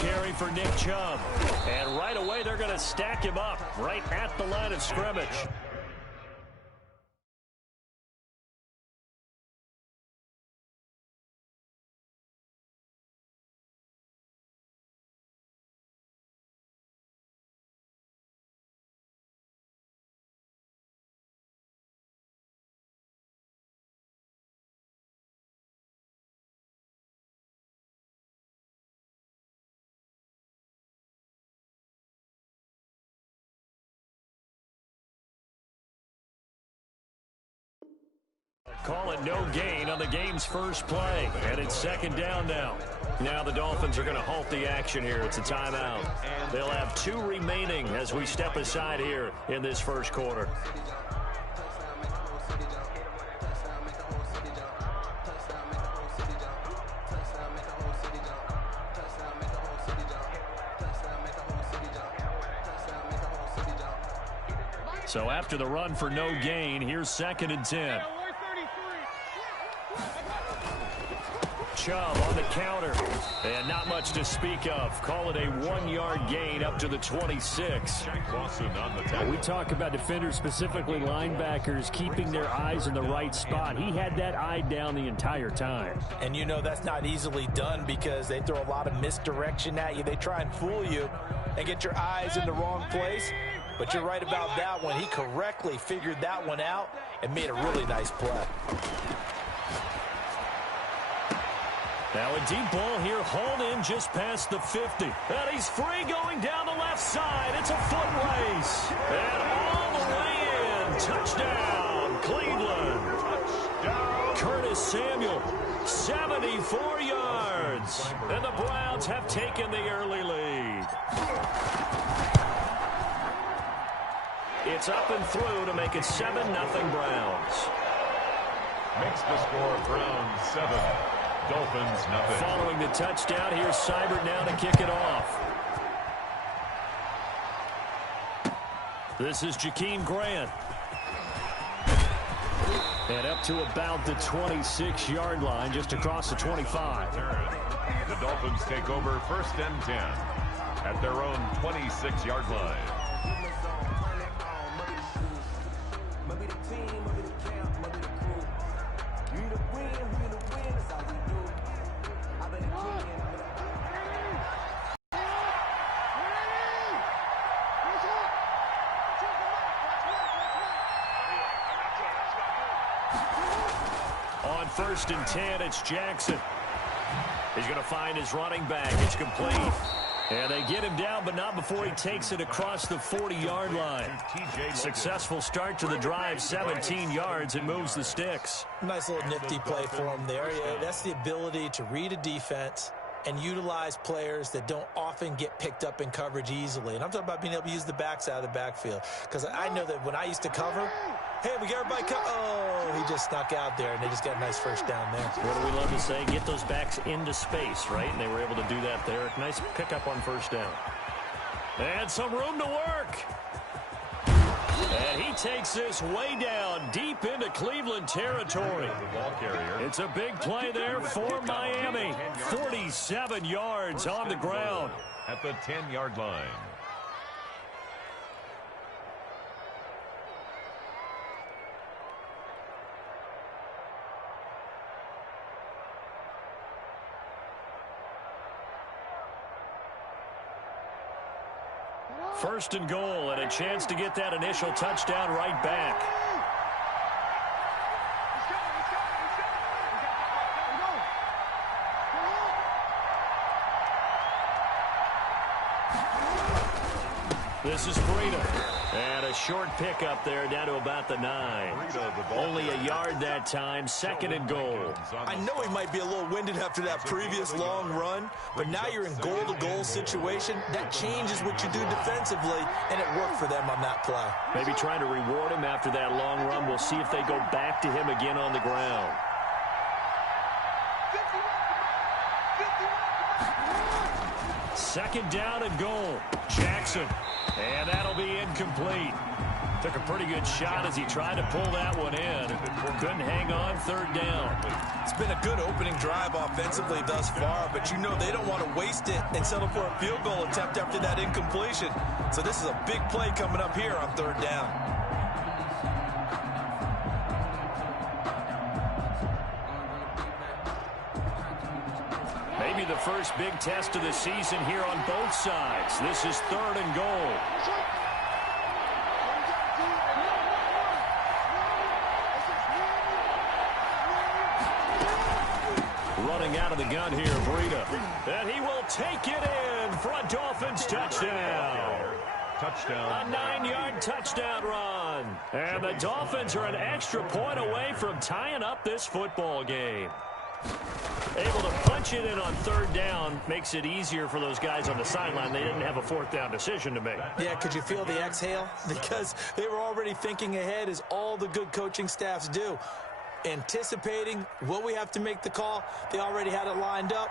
carry for Nick Chubb. And right away, they're going to stack him up right at the line of scrimmage. Call it no gain on the game's first play. And it's second down now. Now the Dolphins are going to halt the action here. It's a timeout. They'll have 2 remaining as we step aside here in this first quarter. So after the run for no gain, here's second and 10. Chubb on the counter, and not much to speak of. Call it a 1-yard gain up to the 26. We talk about defenders, specifically linebackers, keeping their eyes in the right spot. He had that eye down the entire time. And you know that's not easily done because they throw a lot of misdirection at you. They try and fool you and get your eyes in the wrong place. But you're right about that one. He correctly figured that one out and made a really nice play. Now a deep ball here, hauled in just past the 50. And he's free going down the left side. It's a foot race. And all the way in. Touchdown, Cleveland. Touchdown. Curtis Samuel, 74 yards. And the Browns have taken the early lead. It's up and through to make it 7-0 Browns. Makes the score Browns 7. Dolphins nothing. Following the touchdown, here's Seibert now to kick it off. This is Jakeem Grant. And up to about the 26-yard line, just across the 25. The Dolphins take over first and 10 at their own 26-yard line. On first and 10, it's Jackson. He's going to find his running back. It's complete. And they get him down, but not before he takes it across the 40-yard line. Successful start to the drive, 17 yards, and moves the sticks. Nice little nifty play for him there. Yeah, that's the ability to read a defense and utilize players that don't often get picked up in coverage easily. And I'm talking about being able to use the backs out of the backfield. Because I know that when I used to cover, hey, we got everybody oh, he just snuck out there, and they just got a nice first down there. What do we love to say? Get those backs into space, right? And they were able to do that there. Nice pickup on first down. And some room to work. And he takes this way down, deep into Cleveland territory. It's a big play there for Miami. 47 yards on the ground. At the 10-yard line. First and goal, and a chance to get that initial touchdown right back. This is Breida. And a short pickup there down to about the 9. Only a yard that time, second and goal. I know he might be a little winded after that previous long run, but now you're in goal-to-goal situation. That changes what you do defensively, and it worked for them on that play. Maybe trying to reward him after that long run. We'll see if they go back to him again on the ground. Second down and goal. Jackson. And that'll be incomplete. Took a pretty good shot as he tried to pull that one in. Couldn't hang on, third down. It's been a good opening drive offensively thus far, but you know they don't want to waste it and settle for a field goal attempt after that incompletion. So this is a big play coming up here on third down. Maybe the first big test of the season here on both sides. This is third and goal. Running out of the gun here, Breida. And he will take it in for a Dolphins touchdown. Touchdown. A 9-yard touchdown run. And the Dolphins are an extra point away from tying up this football game. Able to punch it in on third down makes it easier for those guys on the sideline. They didn't have a fourth down decision to make. Yeah, could you feel the exhale? Because they were already thinking ahead, as all the good coaching staffs do. Anticipating, will we have to make the call? They already had it lined up.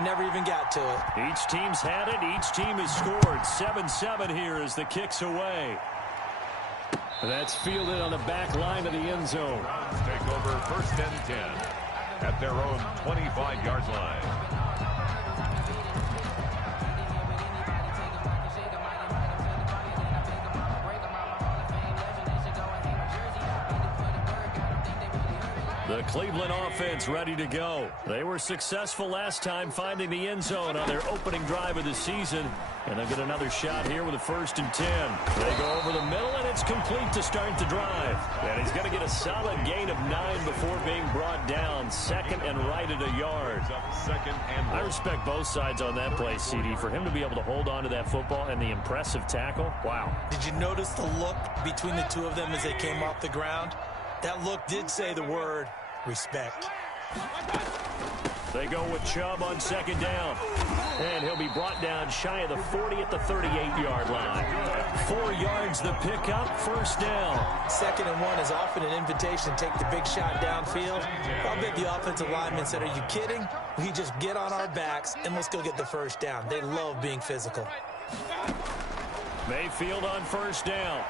Never even got to it. Each team's had it. Each team has scored. 7-7 here as the kick's away. That's fielded on the back line of the end zone. Take over first and 10 at their own 25-yard line. The Cleveland offense ready to go. They were successful last time finding the end zone on their opening drive of the season. And they'll get another shot here with a first and 10. They go over the middle, and it's complete to start the drive. And he's going to get a solid gain of 9 before being brought down. Second and right at a yard. I respect both sides on that play, CD. For him to be able to hold on to that football and the impressive tackle, wow. Did you notice the look between the two of them as they came off the ground? That look did say the word respect. They go with Chubb on second down. And he'll be brought down shy of the 40 at the 38-yard line. 4 yards the pickup, first down. Second and 1 is often an invitation to take the big shot downfield. I'll bet the offensive linemen said, are you kidding? We just get on our backs and let's go get the first down. They love being physical. Mayfield on first down.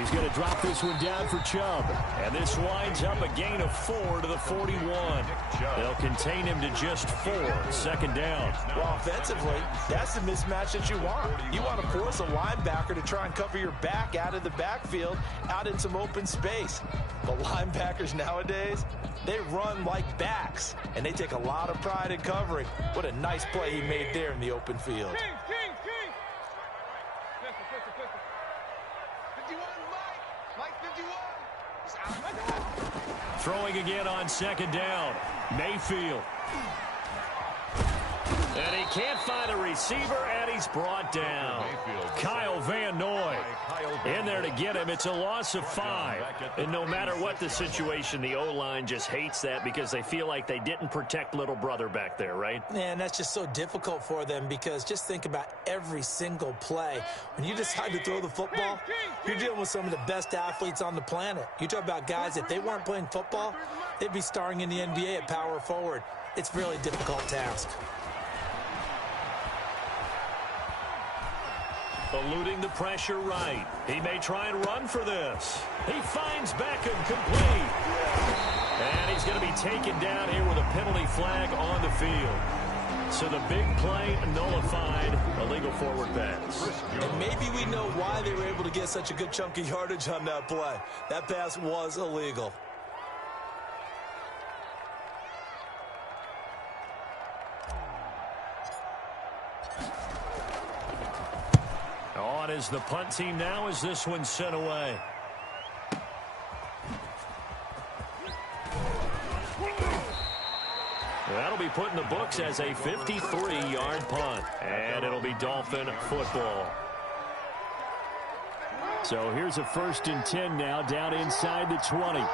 He's going to drop this one down for Chubb. And this winds up a gain of 4 to the 41. They'll contain him to just 4. Second down. Well, offensively, that's the mismatch that you want. You want to force a linebacker to try and cover your back out of the backfield, out in some open space. The linebackers nowadays, they run like backs, and they take a lot of pride in covering. What a nice play he made there in the open field. Throwing again on second down. Mayfield. And he can't find a receiver, and he's brought down. Kyle Van Noy in there to get him. It's a loss of 5. And no matter what the situation, the O-line just hates that because they feel like they didn't protect little brother back there, right? Man, that's just so difficult for them because just think about every single play. When you decide to throw the football, you're dealing with some of the best athletes on the planet. You talk about guys, if they weren't playing football, they'd be starring in the NBA at power forward. It's a really difficult task. Eluding the pressure right. He may try and run for this. He finds Beckham complete. And he's going to be taken down here with a penalty flag on the field. So the big play nullified, illegal forward pass. And maybe we know why they were able to get such a good chunk of yardage on that play. That pass was illegal. On is the punt team now as this one's sent away. That'll be put in the books as a 53-yard punt. And it'll be Dolphin football. So here's a first and 10 now down inside the 20.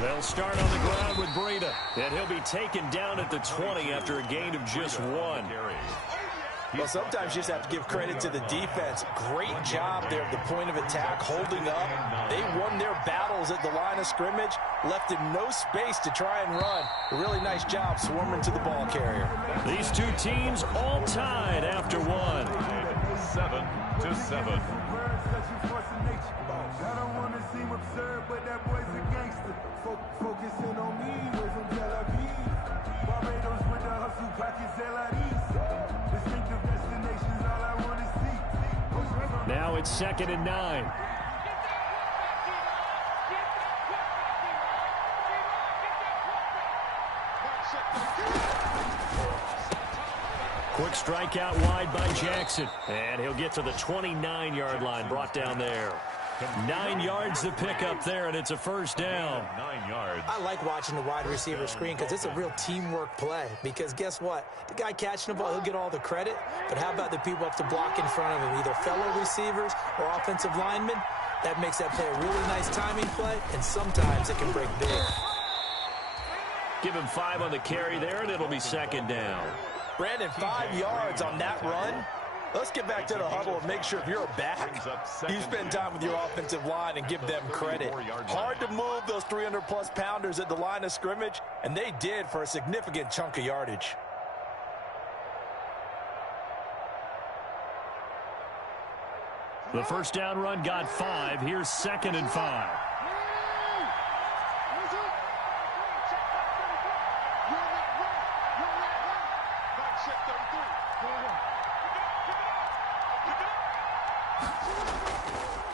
They'll start on the ground with Breida. And he'll be taken down at the 20 after a gain of just 1. Well, sometimes you just have to give credit to the defense. Great job there at the point of attack, holding up. They won their battles at the line of scrimmage, left him no space to try and run. A really nice job swarming to the ball carrier. These two teams all tied after one. 7-7. I don't want to seem absurd, but that boy's a gangster. Focusing on me, we're from Tel Aviv. Barbados with the hustle, pockets LIDs. Distinctive destinations, all I want to see. Now it's 2nd and 9. Quick strikeout wide by Jackson. And he'll get to the 29-yard line, brought down there. 9 yards to pick up there, and it's a first down. 9 yards. I like watching the wide receiver screen because it's a real teamwork play. Because guess what? The guy catching the ball, he'll get all the credit. But how about the people up to block in front of him, either fellow receivers or offensive linemen? That makes that play a really nice timing play, and sometimes it can break big. Give him 5 on the carry there, and it'll be 2nd down. Brandon, 5 yards on that run. Let's get back to the huddle and make sure if you're a back, you spend time with your offensive line and give them credit. Hard to move those 300-plus pounders at the line of scrimmage, and they did for a significant chunk of yardage. The first down run got 5. Here's 2nd and 5.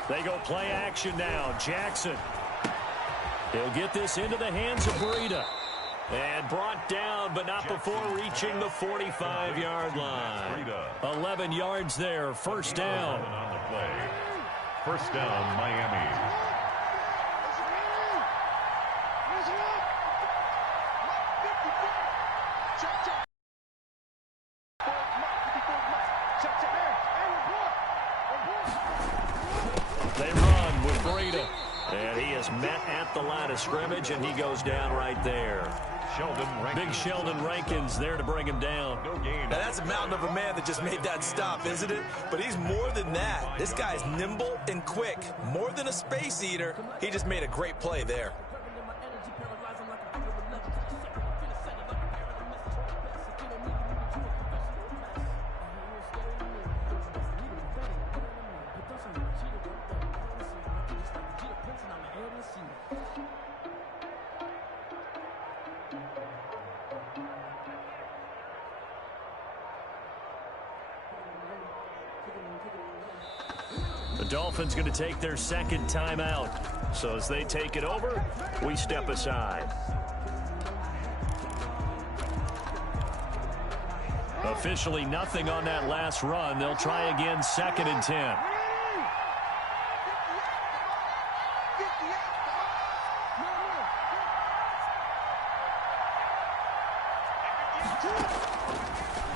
They go play action now. Jackson. He'll get this into the hands of Breida. And brought down, but not before reaching the 45-yard line. 11 yards there. First down. On the play. First down, Miami. They run with Breida. And he is met at the line of scrimmage, and he goes down right there. Big Sheldon Rankins there to bring him down. Now that's a mountain of a man that just made that stop, isn't it? But he's more than that. This guy's nimble and quick. More than a space eater. He just made a great play there. The Dolphins going to take their second timeout. So as they take it over, we step aside. Officially nothing on that last run. They'll try again, 2nd and 10.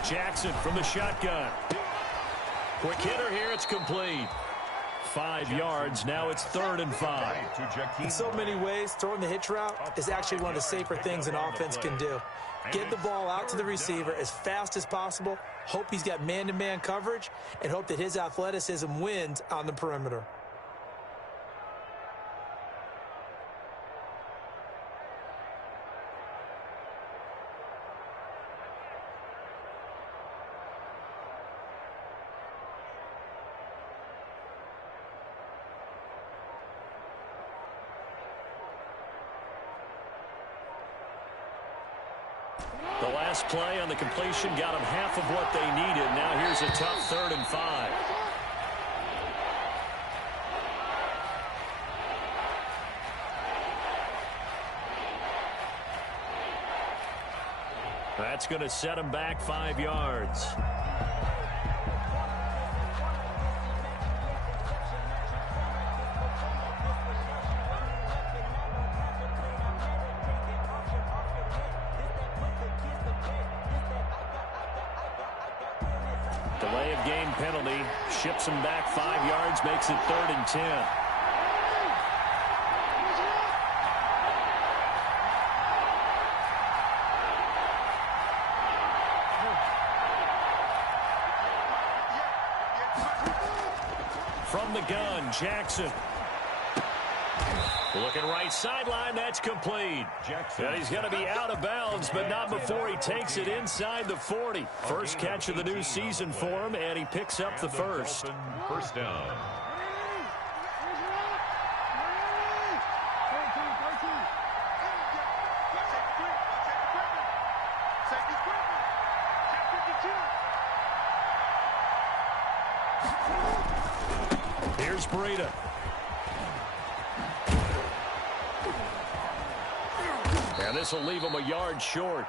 Jackson from the shotgun. Quick hitter here, it's complete. 5 yards, now it's 3rd and 5. In so many ways, throwing the hitch route is actually one of the safer things an offense can do. Get the ball out to the receiver as fast as possible, hope he's got man-to-man coverage, and hope that his athleticism wins on the perimeter. The last play on the completion got them half of what they needed. Now here's a tough 3rd and 5. That's going to set them back 5 yards. Delay of game penalty ships him back 5 yards, makes it 3rd and 10. From the gun, Jackson. Looking right sideline, that's complete. And he's going to be out of bounds, but not before he takes it inside the 40. First catch of the new season for him, and he picks up the first. First down. Here's Breida. And this will leave him a yard short.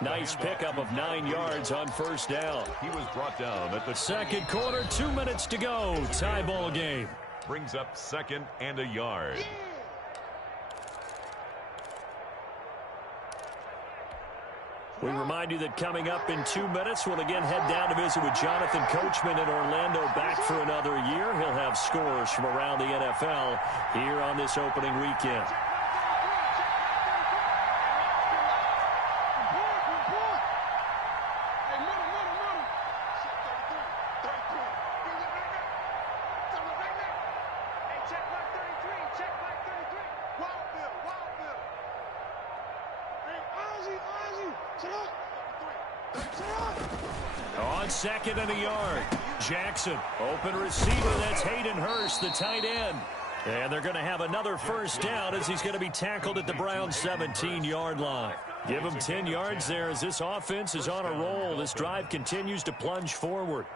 Nice pickup of 9 yards on first down. He was brought down at the second quarter, 2 minutes to go. Tie ball game. Brings up second and a yard. We remind you that coming up in 2 minutes, we'll again head down to visit with Jonathan Coachman in Orlando, back for another year. He'll have scores from around the NFL here on this opening weekend. On second and a yard, Jackson, open receiver, that's Hayden Hurst, the tight end. And they're going to have another first down as he's going to be tackled at the Browns' 17-yard line. Give him 10 yards there as this offense is on a roll. This drive continues to plunge forward.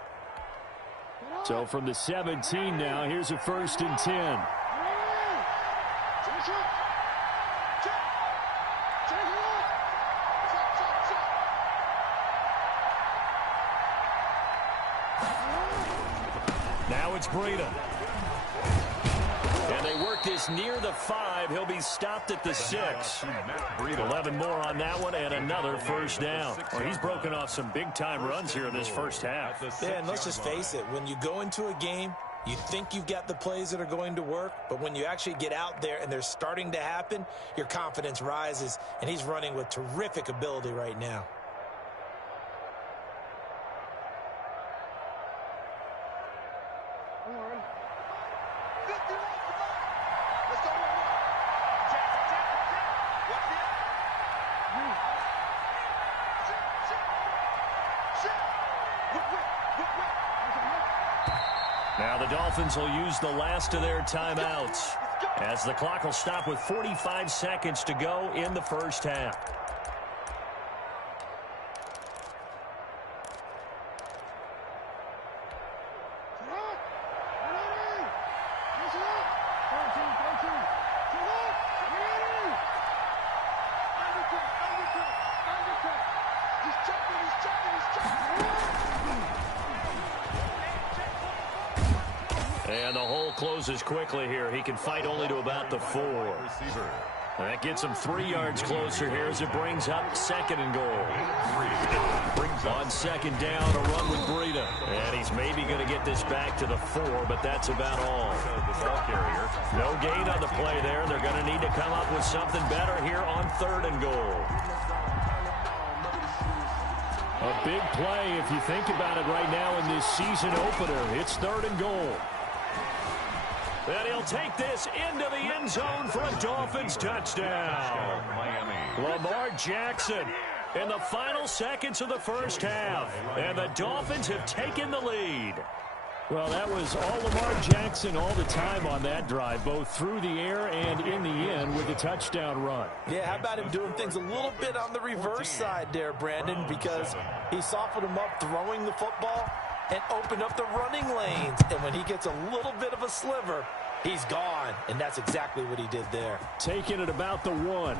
So from the 17 now, here's a 1st and 10. Now it's Breida. And they work this near the 5. He'll be stopped at the 6. 11 more on that one and another first down. Well, he's broken off some big-time runs here in this first half. Yeah, and let's just face it. When you go into a game, you think you've got the plays that are going to work, but when you actually get out there and they're starting to happen, your confidence rises, and he's running with terrific ability right now. Now the Dolphins will use the last of their timeouts as the clock will stop with 45 seconds to go in the first half. And the hole closes quickly here. He can fight only to about the 4. And that gets him 3 yards closer here as it brings up 2nd and goal. On 2nd down, a run with Breida. And he's maybe going to get this back to the 4, but that's about all. No gain on the play there. They're going to need to come up with something better here on 3rd and goal. A big play if you think about it right now in this season opener. It's 3rd and goal. And he'll take this into the end zone for a Dolphins touchdown. Lamar Jackson in the final seconds of the first half. And the Dolphins have taken the lead. Well, that was all Lamar Jackson all the time on that drive, both through the air and in the end with a touchdown run. Yeah, how about him doing things a little bit on the reverse side there, Brandon, because he softened him up throwing the football and opened up the running lanes. And when he gets a little bit of a sliver, he's gone. And that's exactly what he did there. Taking it about the 1.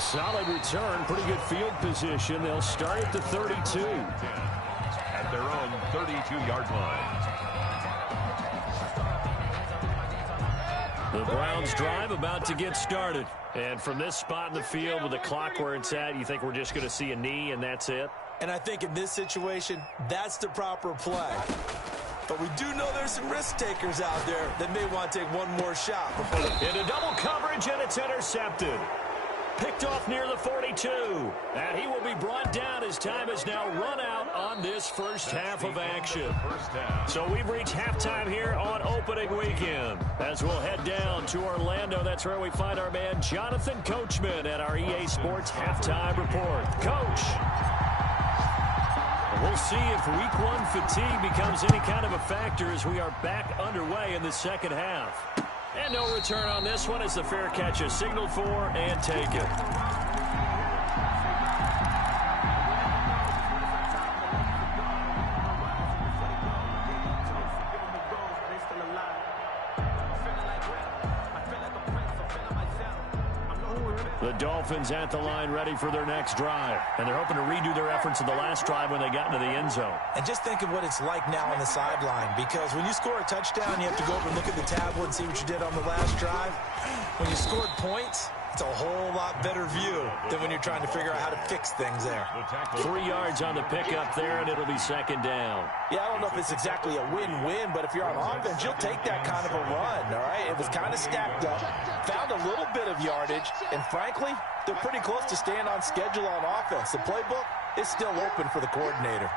Solid return, pretty good field position. They'll start at the 32. At their own 32-yard line. The Browns drive about to get started. And from this spot in the field with the clock where it's at, you think we're just going to see a knee and that's it? And I think in this situation, that's the proper play. But we do know there's some risk takers out there that may want to take one more shot. Into double coverage, and it's intercepted. Picked off near the 42. And he will be brought down as time has now run out on this first half of action. So we've reached halftime here on opening weekend. As we'll head down to Orlando, that's where we find our man Jonathan Coachman at our EA Sports Halftime Report. Coach, we'll see if week one fatigue becomes any kind of a factor as we are back underway in the second half. And no return on this one as the fair catch is signaled for and taken. The Dolphins at the line ready for their next drive. And they're hoping to redo their efforts in the last drive when they got into the end zone. And just think of what it's like now on the sideline, because when you score a touchdown, you have to go over and look at the tablet and see what you did on the last drive. When you scored points, it's a whole lot better view than when you're trying to figure out how to fix things there. 3 yards on the pickup there, and it'll be second down. Yeah, I don't know if it's exactly a win-win, but if you're on offense, you'll take that kind of a run, all right? It was kind of stacked up, found a little bit of yardage, and frankly, they're pretty close to staying on schedule on offense. The playbook is still open for the coordinator.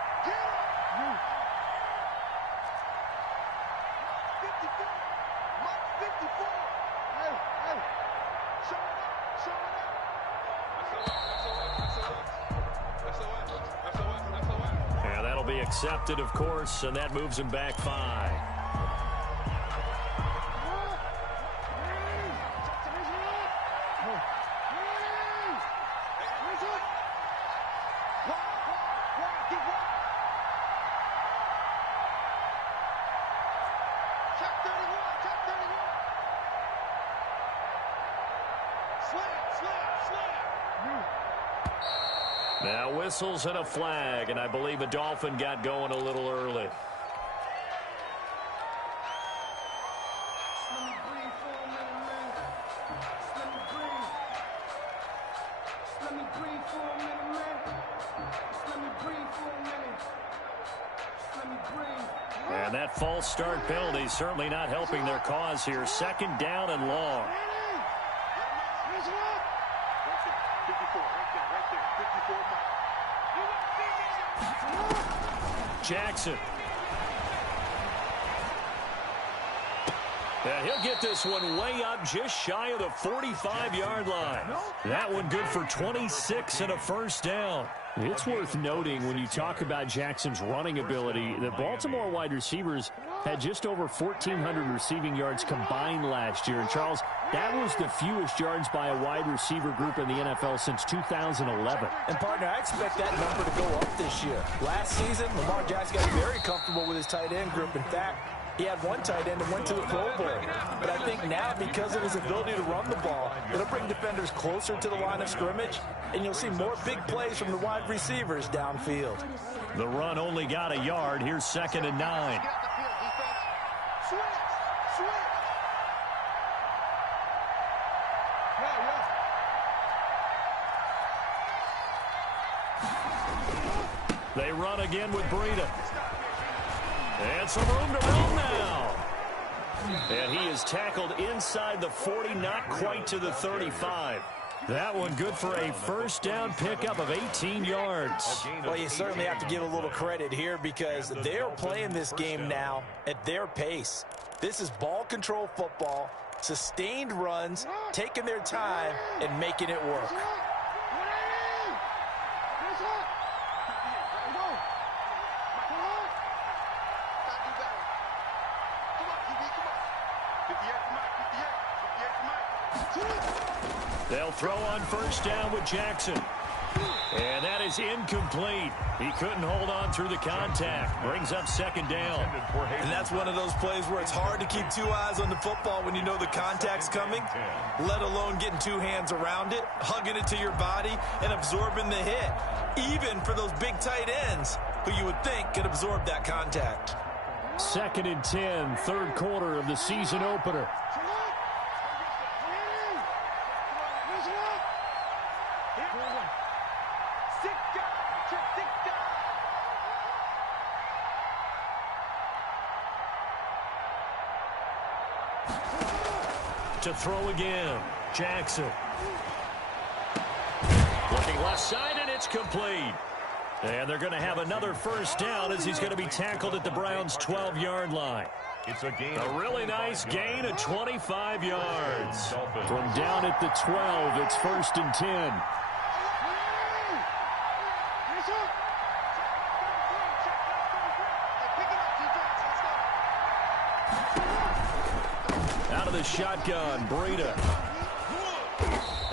And that'll be accepted, of course, and that moves him back 5. Now whistles and a flag, and I believe a Dolphin got going a little early. And that false start penalty certainly not helping their cause here. Second down and long. Jackson. And he'll get this one way up just shy of the 45-yard line. That one good for 26 and a first down. It's worth noting when you talk about Jackson's running ability, the Baltimore wide receivers had just over 1,400 receiving yards combined last year. And, Charles, that was the fewest yards by a wide receiver group in the NFL since 2011. And, partner, I expect that number to go up this year. Last season, Lamar Jackson got very comfortable with his tight end group. In fact, he had one tight end and went to the Pro Bowl. But I think now, because of his ability to run the ball, it'll bring defenders closer to the line of scrimmage, and you'll see more big plays from the wide receivers downfield. The run only got a yard. Here's 2nd and 9. They run again with Breida. And some room to run now. And he is tackled inside the 40, not quite to the 35. That one good for a first down pickup of 18 yards. Well, you certainly have to give a little credit here because they're playing this game now at their pace. This is ball control football, sustained runs, taking their time, and making it work. They'll throw on first down with Jackson. And that is incomplete. He couldn't hold on through the contact. Brings up 2nd down. And that's one of those plays where it's hard to keep 2 eyes on the football when you know the contact's coming, let alone getting 2 hands around it, hugging it to your body, and absorbing the hit, even for those big tight ends who you would think could absorb that contact. 2nd and 10, third quarter of the season opener. To throw again, Jackson. Left side, and it's complete. And they're going to have another first down as he's going to be tackled at the Browns' 12-yard line. It's a gain. A really nice gain of 25 yards. From down at the 12, it's 1st and 10. Out of the shotgun, Breida.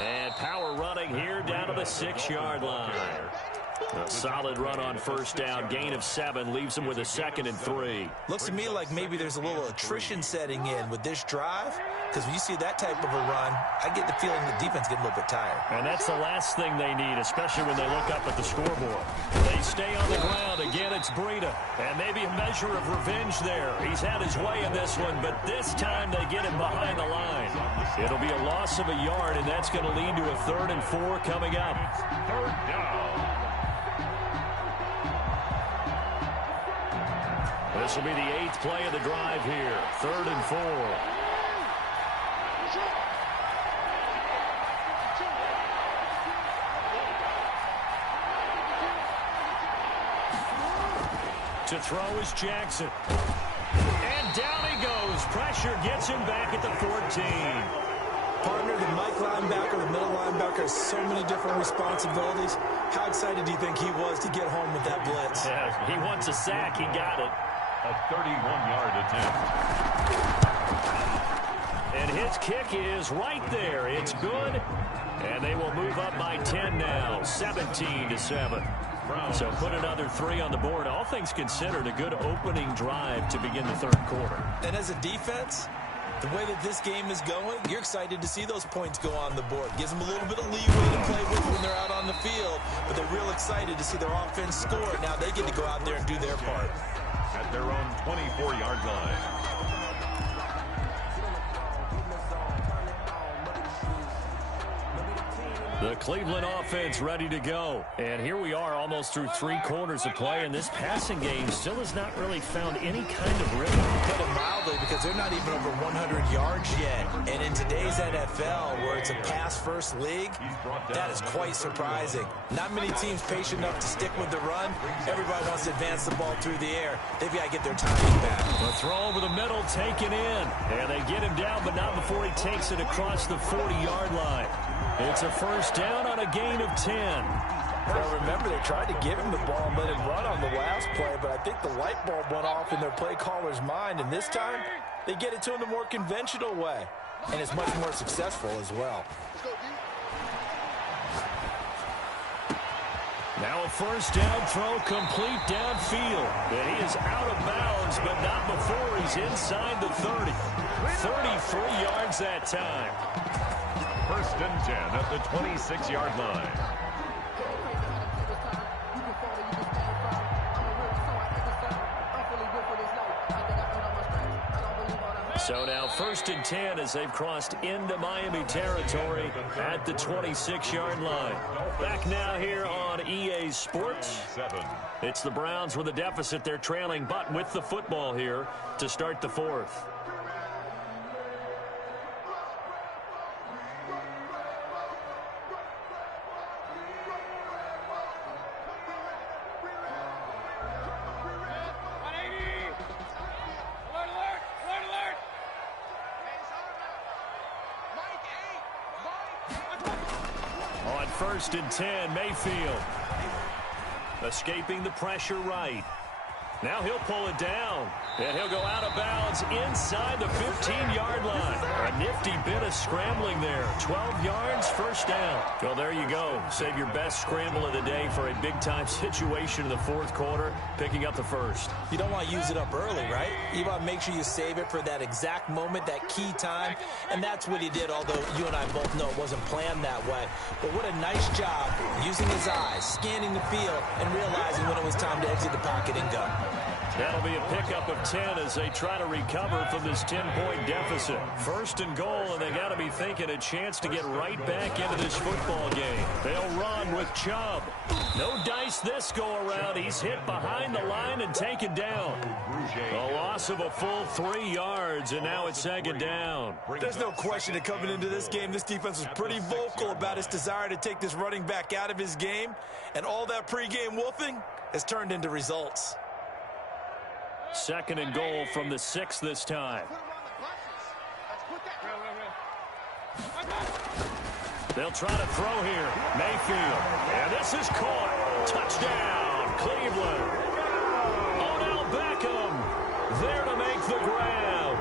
And power running here down to the 6-yard line. A solid run on first down. Gain of 7 leaves him with a 2nd and 3. Looks to me like maybe there's a little attrition setting in with this drive, because when you see that type of a run, I get the feeling the defense getting a little bit tired. And that's the last thing they need, especially when they look up at the scoreboard. They stay on the ground. Again, it's Breida. And maybe a measure of revenge there. He's had his way in this one, but this time they get him behind the line. It'll be a loss of a yard, and that's going to lead to a 3rd and 4 coming up. 3rd down. This will be the 8th play of the drive here. 3rd and 4. To throw is Jackson. And down he goes. Pressure gets him back at the 14. Partner, the Mike linebacker, the middle linebacker has so many different responsibilities. How excited do you think he was to get home with that blitz? Yeah, he wants a sack. He got it. A 31-yard attempt. And his kick is right there. It's good. And they will move up by 10 now, 17-7. So put another 3 on the board. All things considered, a good opening drive to begin the 3rd quarter. And as a defense, the way that this game is going, you're excited to see those points go on the board. Gives them a little bit of leeway to play with when they're out on the field. But they're real excited to see their offense score. Now they get to go out there and do their part. At their own 24-yard line. The Cleveland offense ready to go. And here we are almost through 3 quarters of play, and this passing game still has not really found any kind of rhythm. Put it mildly, because they're not even over 100 yards yet. And in today's NFL, where it's a pass-first league, that is quite surprising. Not many teams patient enough to stick with the run. Everybody wants to advance the ball through the air. They've got to get their timing back. The throw over the middle taken in. And they get him down, but not before he takes it across the 40-yard line. It's a first down on a gain of 10. Now remember, they tried to give him the ball and let him run on the last play, but I think the light bulb went off in their play caller's mind, and this time they get it to him the more conventional way, and it's much more successful as well. Now a first down throw complete downfield. And he is out of bounds, but not before he's inside the 30. 33 yards that time. 1st and 10 at the 26-yard line. So now 1st and 10 as they've crossed into Miami territory at the 26-yard line. Back now here on EA Sports. It's the Browns with a deficit. They're trailing, but with the football here to start the 4th. On 1st and 10, Mayfield escaping the pressure right. Now he'll pull it down, and he'll go out of bounds inside the 15-yard line. A nifty bit of scrambling there. 12 yards, first down. Well, there you go. Save your best scramble of the day for a big-time situation in the 4th quarter, picking up the 1st. You don't want to use it up early, right? You want to make sure you save it for that exact moment, that key time, and that's what he did, although you and I both know it wasn't planned that way. But what a nice job using his eyes, scanning the field, and realizing when it was time to exit the pocket and go. That'll be a pickup of 10 as they try to recover from this 10-point deficit. First and goal, and they got to be thinking a chance to get right back into this football game. They'll run with Chubb. No dice this go-around. He's hit behind the line and taken down. A loss of a full 3 yards, and now it's second down. There's no question that coming into this game, this defense was pretty vocal about its desire to take this running back out of his game, and all that pregame wolfing has turned into results. Second and goal from the 6 this time. They'll try to throw here. Mayfield. And this is caught. Touchdown, Cleveland. Odell Beckham there to make the grab.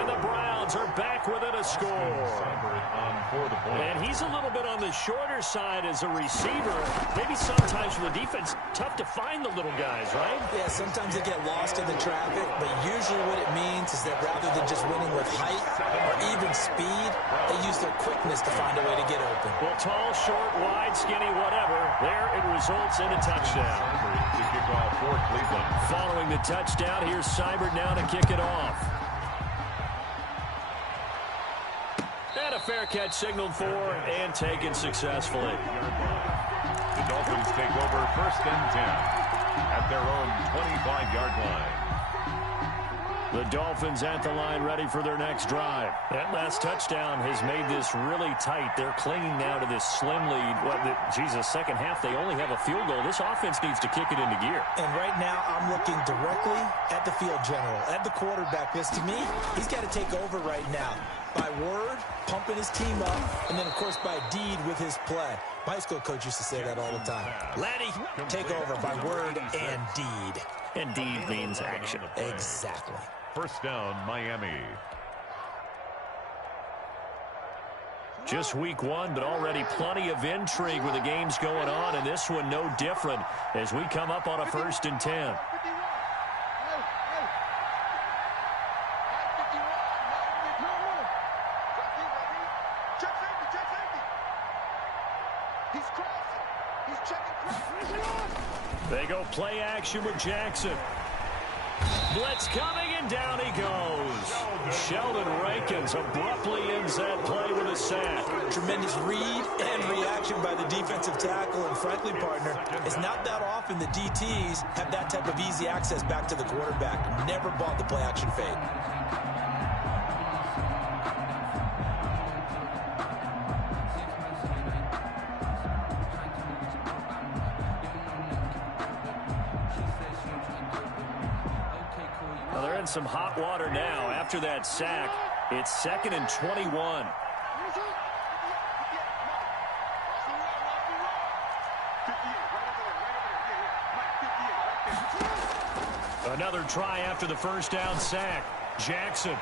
And the Browns are back within a score. And he's a little bit on the shorter side as a receiver. Maybe sometimes for the defense, tough to find the little guys, right? Yeah, sometimes they get lost in the traffic, but usually what it means is that rather than just winning with height or even speed, they use their quickness to find a way to get open. Well, tall, short, wide, skinny, whatever, there it results in a touchdown. To kick off for Cleveland. Following the touchdown, here's Seibert now to kick it off. And a fair catch signaled for and taken successfully. The Dolphins take over first and 10 at their own 25-yard line. The Dolphins at the line ready for their next drive. That last touchdown has made this really tight. They're clinging now to this slim lead. Second half, they only have a field goal. This offense needs to kick it into gear. And right now, I'm looking directly at the field general, at the quarterback. Because to me, he's got to take over right now. By word, pumping his team up, and then, of course, by deed with his play. My high school coach used to say that all the time. Laddie, take over by word and deed. And deed means action. Exactly. First down, Miami. Just week 1, but already plenty of intrigue with the games going on, and this one no different as we come up on a first and 10. They go play action with Jackson. Blitz coming, and down he goes. Sheldon Rankins abruptly ends that play with a sack. Tremendous read and reaction by the defensive tackle, and frankly, partner, it's not that often the DTs have that type of easy access back to the quarterback. Never bought the play action fade. Some hot water now after that sack. It's second and 21. Another try after the first down sack. Jackson.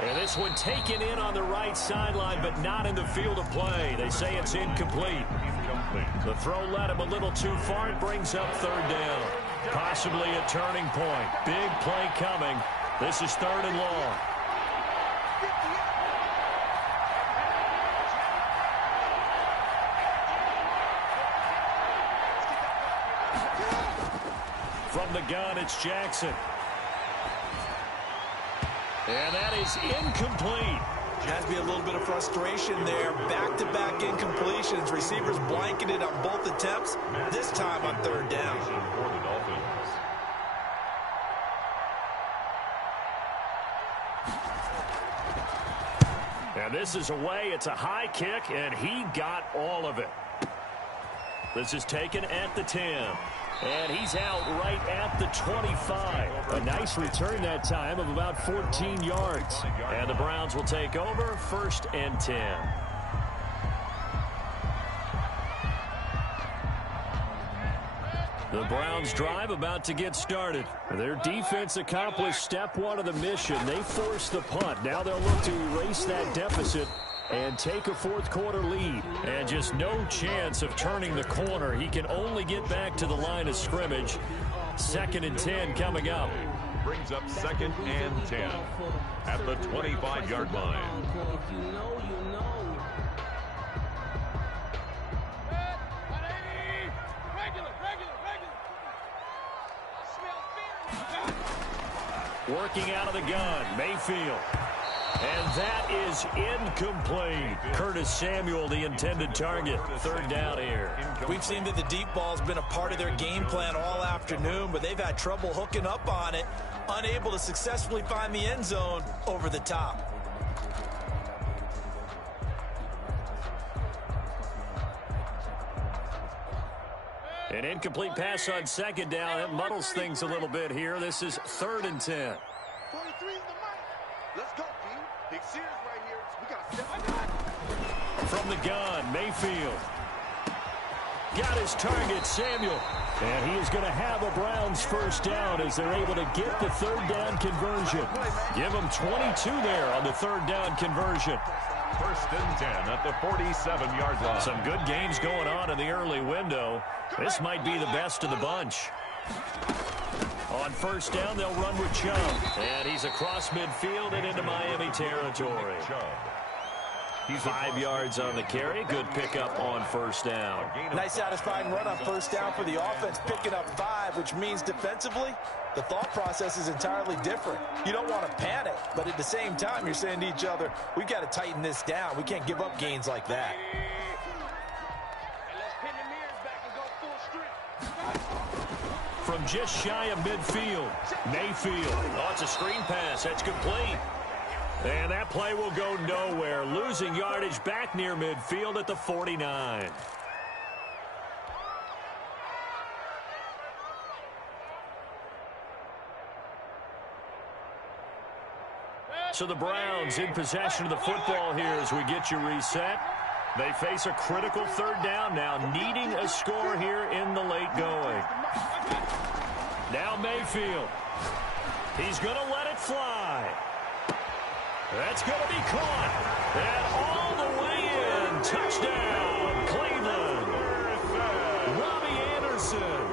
And this one taken in on the right sideline, but not in the field of play. They say it's incomplete. The throw led him a little too far. It brings up third down. Possibly a turning point. Big play coming. This is third and long. From the gun, it's Jackson. And that is incomplete. Has to be a little bit of frustration there. Back-to-back incompletions. Receivers blanketed on both attempts, this time on third down. And this is away. It's a high kick, and he got all of it. This is taken at the 10. And he's out right at the 25. A nice return that time of about 14 yards. And the Browns will take over first and 10. The Browns drive about to get started. Their defense accomplished step 1 of the mission. They forced the punt. Now they'll look to erase that deficit and take a fourth quarter lead. And just no chance of turning the corner. He can only get back to the line of scrimmage. Second and 10 coming up. Brings up second and 10 at the 25-yard line. Working out of the gun, Mayfield. And that is incomplete. Curtis Samuel, the intended target. Third down here. We've seen that the deep ball's been a part of their game plan all afternoon, but they've had trouble hooking up on it, unable to successfully find the end zone over the top. An incomplete pass on second down. It muddles things a little bit here. This is 3rd and 10. 43 is the mic. Let's go, D. Big series right here. We got to step. From the gun, Mayfield. Got his target, Samuel. And he is going to have a Browns first down as they're able to get the third down conversion. Give them 22 there on the third down conversion. 1st and 10 at the 47-yard line. Some good games going on in the early window. This might be the best of the bunch. On first down, they'll run with Chubb. And he's across midfield and into Miami territory. He's 5 yards on the carry. Good pickup on first down. Nice satisfying run on first down for the offense, picking up 5, which means defensively, the thought process is entirely different. You don't want to panic, but at the same time, you're saying to each other, we've got to tighten this down. We can't give up gains like that. From just shy of midfield, Mayfield. Oh, it's a screen pass. That's complete. And that play will go nowhere. Losing yardage back near midfield at the 49. So the Browns in possession of the football here as we get you reset. They face a critical third down now, needing a score here in the late going. Now Mayfield. He's going to let it fly. That's going to be caught. And all the way in. Touchdown, Cleveland. Robbie Anderson,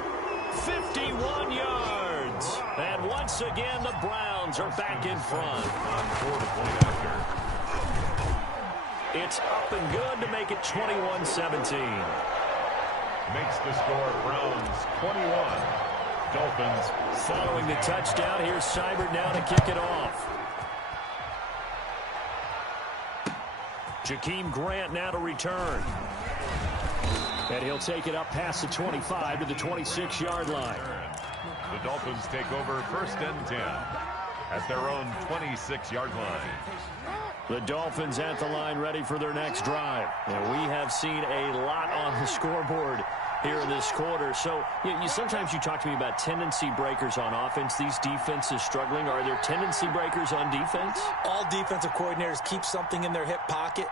51 yards. And once again, the Browns are back in front. It's up and good to make it 21-17. Makes the score Browns 21. Dolphins following the touchdown. Here's Seibert now to kick it off. Jakeem Grant now to return. And he'll take it up past the 25 to the 26-yard line. The Dolphins take over 1st and 10 at their own 26-yard line. The Dolphins at the line ready for their next drive. And we have seen a lot on the scoreboard here in this quarter. So sometimes you talk to me about tendency breakers on offense. These defenses struggling. Are there tendency breakers on defense? All defensive coordinators keep something in their hip pocket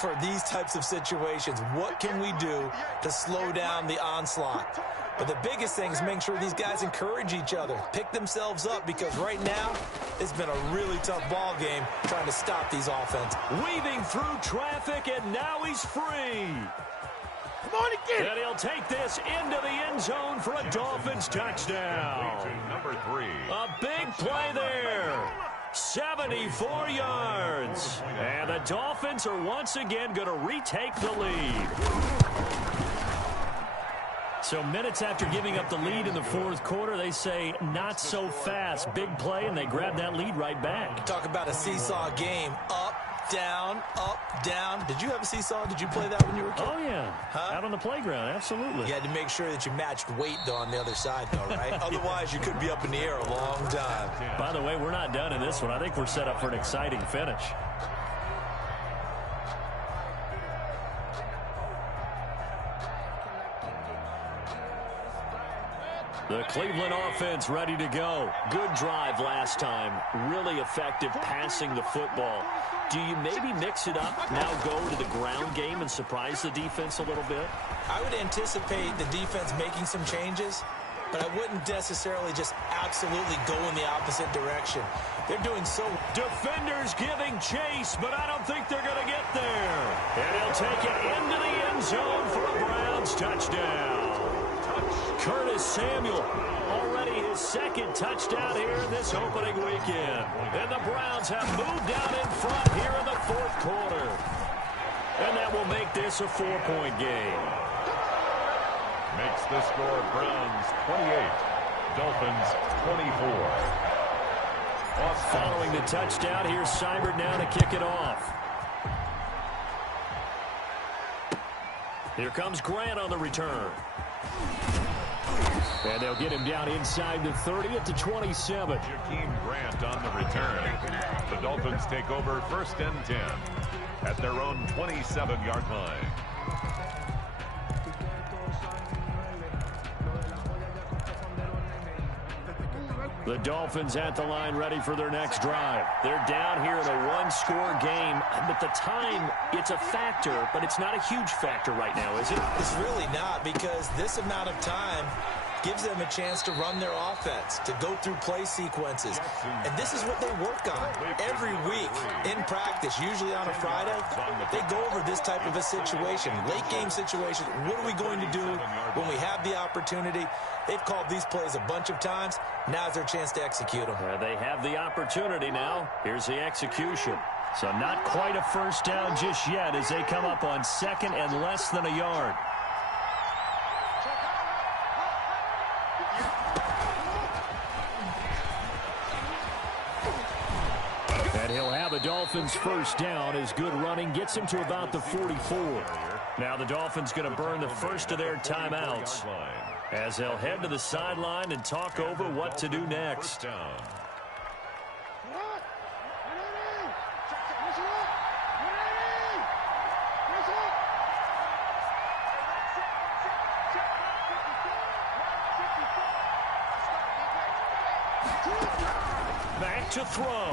for these types of situations. What can we do to slow down the onslaught? But the biggest thing is making sure these guys encourage each other, pick themselves up, because right now it's been a really tough ball game trying to stop these offenses. Weaving through traffic, and now he's free. Come on again. And he'll take this into the end zone for a Dolphins touchdown. Number 3. A big play there. 74 yards. And the Dolphins are once again going to retake the lead. So minutes after giving up the lead in the fourth quarter, they say not so fast. Big play, and they grab that lead right back. Talk about a seesaw game. Up, down, up, down. Did you have a seesaw? Did you play that when you were a kid? Oh, yeah. Huh? Out on the playground, absolutely. You had to make sure that you matched weight, though, on the other side, though, right? Otherwise, you could be up in the air a long time. By the way, we're not done in this one. I think we're set up for an exciting finish. The Cleveland offense ready to go. Good drive last time. Really effective passing the football. Do you maybe mix it up, now go to the ground game and surprise the defense a little bit? I would anticipate the defense making some changes, but I wouldn't necessarily just absolutely go in the opposite direction. They're doing so. Defenders giving chase, but I don't think they're going to get there. And he'll take it into the end zone for a Browns touchdown. Curtis Samuel, already his second touchdown here in this opening weekend. And the Browns have moved down in front here in the fourth quarter. And that will make this a 4-point game. Makes the score Browns 28, Dolphins 24. Following the touchdown, here's Seibert now to kick it off. Here comes Grant on the return. And they'll get him down inside the 30 at the 27. Jakeem Grant on the return. The Dolphins take over 1st and 10 at their own 27-yard line. The Dolphins at the line ready for their next drive. They're down here in a one-score game, but the time, it's a factor, but it's not a huge factor right now, is it? It's really not, because this amount of time gives them a chance to run their offense, to go through play sequences. And this is what they work on every week in practice, usually on a Friday. They go over this type of a situation, late game situation. What are we going to do when we have the opportunity? They've called these plays a bunch of times. Now's their chance to execute them. They have the opportunity now. Here's the execution. So not quite a first down just yet as they come up on 2nd and less than a yard. And he'll have a Dolphins first down as good running gets him to about the 44. Now the Dolphins going to burn the first of their timeouts as they'll head to the sideline and talk over what to do next. Back to throw.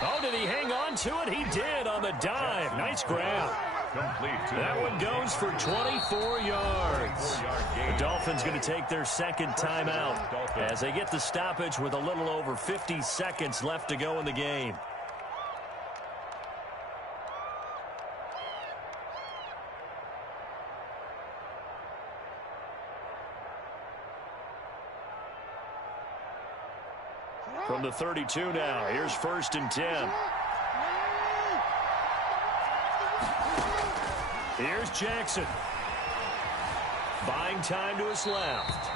Oh, did he hang on to it? He did on the dive. Nice grab. That one goes for 24 yards. The Dolphins going to take their second timeout as they get the stoppage with a little over 50 seconds left to go in the game. From the 32 now, here's 1st and 10. Here's Jackson. Buying time to his left.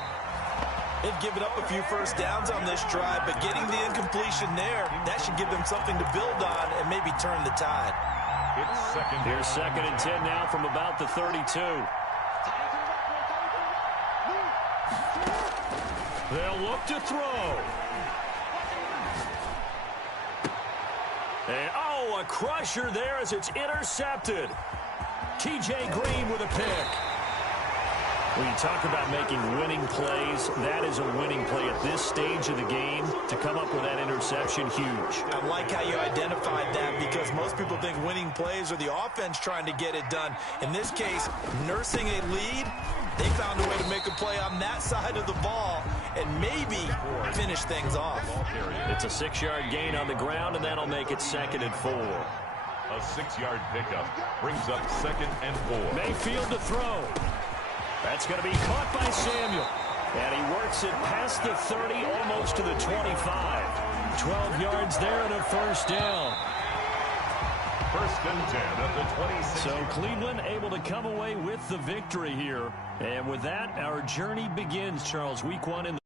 They've given up a few first downs on this drive, but getting the incompletion there, that should give them something to build on and maybe turn the tide. Here's 2nd and 10 now from about the 32. They'll look to throw. And, oh, a crusher there as it's intercepted. T.J. Green with a pick. When you talk about making winning plays, that is a winning play at this stage of the game. To come up with that interception, huge. I like how you identified that because most people think winning plays are the offense trying to get it done. In this case, nursing a lead, they found a way to make a play on that side of the ball and maybe finish things off. It's a 6-yard gain on the ground, and that'll make it 2nd and 4. A 6-yard pickup brings up 2nd and 4. Mayfield to throw. That's going to be caught by Samuel. And he works it past the 30, almost to the 25. 12 yards there and a first down. 1st and 10 at the 26. So Cleveland able to come away with the victory here. And with that, our journey begins, Charles. Week 1 in the